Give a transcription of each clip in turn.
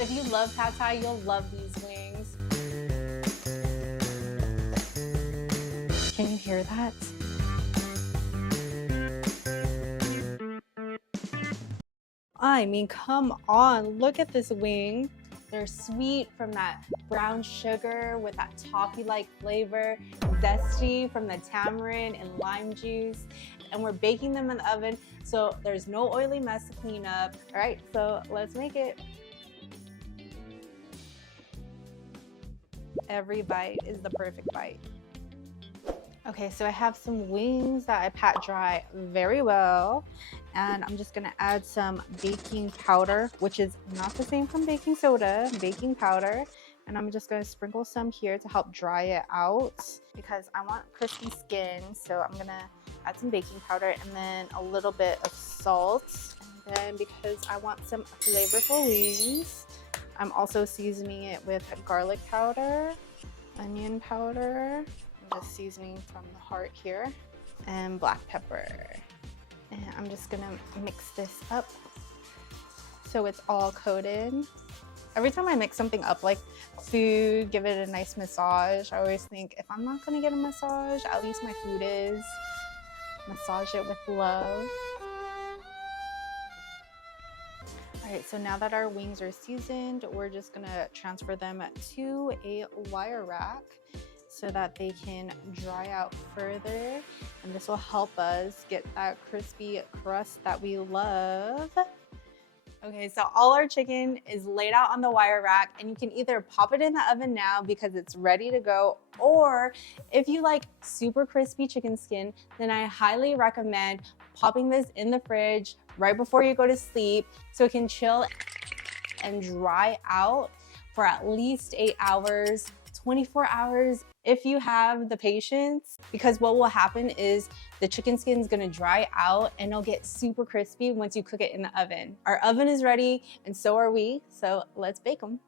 If you love pad thai, you'll love these wings. Can you hear that? I mean, come on, look at this wing. They're sweet from that brown sugar with that toffee-like flavor, zesty from the tamarind and lime juice. And we're baking them in the oven, so there's no oily mess to clean up. All right, so let's make it. Every bite is the perfect bite. Okay, so I have some wings that I pat dry very well, and I'm just gonna add some baking powder, which is not the same from baking soda, baking powder. And I'm just gonna sprinkle some here to help dry it out because I want crispy skin. So I'm gonna add some baking powder and then a little bit of salt. And then because I want some flavorful wings, I'm also seasoning it with garlic powder, onion powder, I'm just seasoning from the heart here, and black pepper. And I'm just gonna mix this up so it's all coated. Every time I mix something up like food, give it a nice massage, I always think if I'm not gonna get a massage, at least my food is. Massage it with love. All right, so now that our wings are seasoned, we're just gonna transfer them to a wire rack so that they can dry out further. And this will help us get that crispy crust that we love. Okay, so all our chicken is laid out on the wire rack, and you can either pop it in the oven now because it's ready to go, or if you like super crispy chicken skin, then I highly recommend popping this in the fridge right before you go to sleep so it can chill and dry out for at least 8 hours, 24 hours if you have the patience, because what will happen is the chicken skin is gonna dry out and it'll get super crispy once you cook it in the oven. Our oven is ready and so are we, so let's bake them.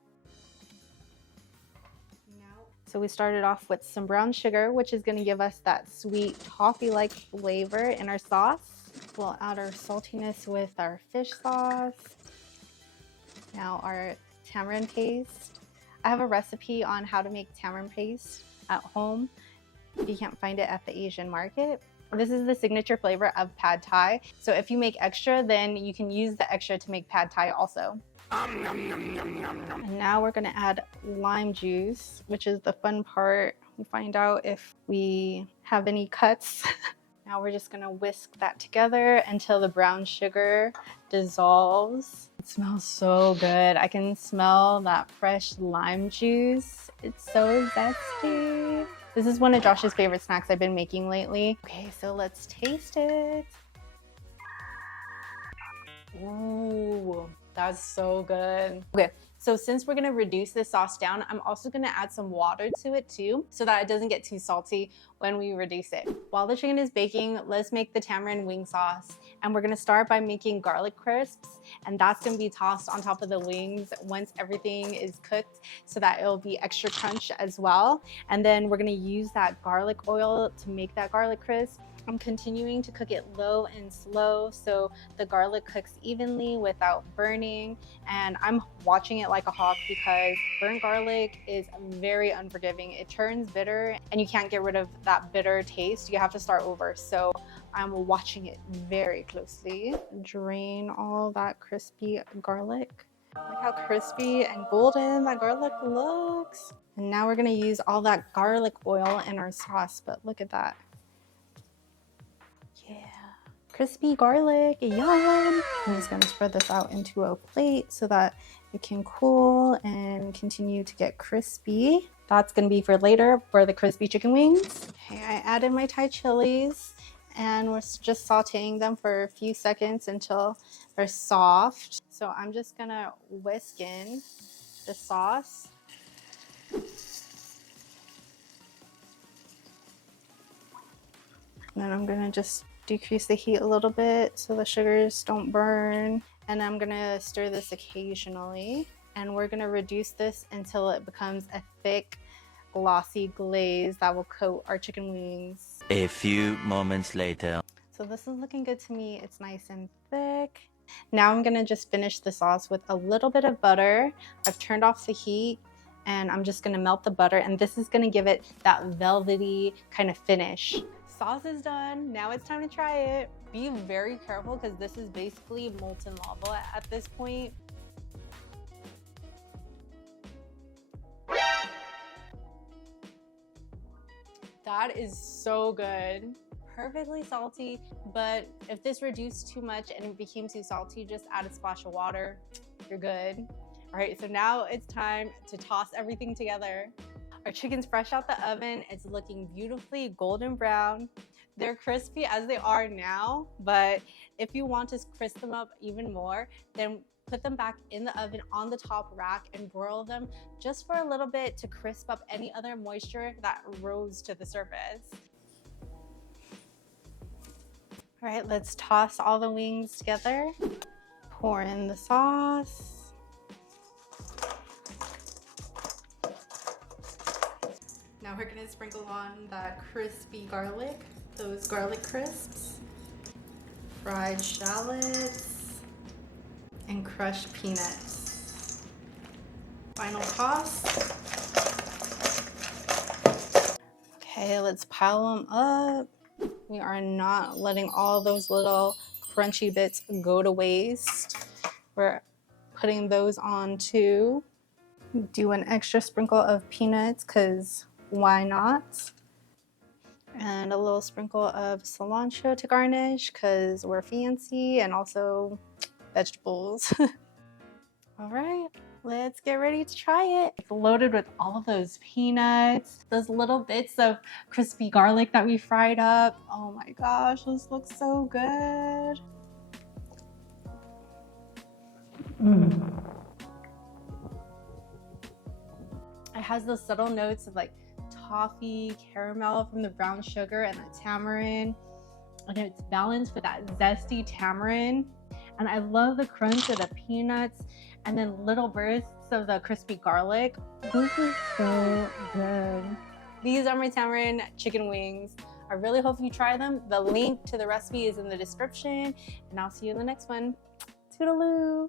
So we started off with some brown sugar, which is gonna give us that sweet toffee-like flavor in our sauce. We'll add our saltiness with our fish sauce. Now our tamarind paste. I have a recipe on how to make tamarind paste at home if you can't find it at the Asian market. This is the signature flavor of pad thai. So if you make extra, then you can use the extra to make pad thai also. And now we're gonna add lime juice, which is the fun part. We find out if we have any cuts. Now we're just gonna whisk that together until the brown sugar dissolves. It smells so good. I can smell that fresh lime juice. It's so zesty. This is one of Josh's favorite snacks I've been making lately. Okay, so let's taste it. Ooh, that's so good. Okay, so since we're gonna reduce this sauce down, I'm also gonna add some water to it too, so that it doesn't get too salty when we reduce it. While the chicken is baking, let's make the tamarind wing sauce. And we're gonna start by making garlic crisps, and that's gonna be tossed on top of the wings once everything is cooked so that it'll be extra crunch as well. And then we're gonna use that garlic oil to make that garlic crisp. I'm continuing to cook it low and slow so the garlic cooks evenly without burning, and I'm watching it like a hawk because burnt garlic is very unforgiving. It turns bitter and you can't get rid of that bitter taste. You have to start over. So I'm watching it very closely. Drain all that crispy garlic. Look how crispy and golden that garlic looks. And now we're gonna use all that garlic oil in our sauce, but look at that. Yeah, crispy garlic, yum. I'm just gonna spread this out into a plate so that it can cool and continue to get crispy. That's gonna be for later for the crispy chicken wings. Okay, I added my Thai chilies and we're just sauteing them for a few seconds until they're soft. So I'm just gonna whisk in the sauce. And then I'm gonna just decrease the heat a little bit so the sugars don't burn. And I'm gonna stir this occasionally. And we're gonna reduce this until it becomes a thick, glossy glaze that will coat our chicken wings. A few moments later. So this is looking good to me. It's nice and thick. Now I'm gonna just finish the sauce with a little bit of butter. I've turned off the heat and I'm just gonna melt the butter, and this is gonna give it that velvety kind of finish. Sauce is done. Now it's time to try it. Be very careful because this is basically molten lava at this point. That is so good. Perfectly salty, but if this reduced too much and it became too salty, just add a splash of water. You're good. All right, so now it's time to toss everything together. Our chicken's fresh out the oven. It's looking beautifully golden brown. They're crispy as they are now, but if you want to crisp them up even more, then put them back in the oven on the top rack and broil them just for a little bit to crisp up any other moisture that rose to the surface. All right, let's toss all the wings together. Pour in the sauce. Now we're gonna sprinkle on that crispy garlic, those garlic crisps, fried shallots, and crushed peanuts. Final toss. Okay, let's pile them up. We are not letting all those little crunchy bits go to waste. We're putting those on too. Do an extra sprinkle of peanuts because why not? And a little sprinkle of cilantro to garnish because we're fancy, and also vegetables. All right, let's get ready to try it. It's loaded with all of those peanuts, those little bits of crispy garlic that we fried up. Oh my gosh, this looks so good. It has those subtle notes of like toffee, caramel from the brown sugar and the tamarind. And it's balanced with that zesty tamarind. And I love the crunch of the peanuts and then little bursts of the crispy garlic. This is so good. These are my tamarind chicken wings. I really hope you try them. The link to the recipe is in the description, and I'll see you in the next one. Toodaloo.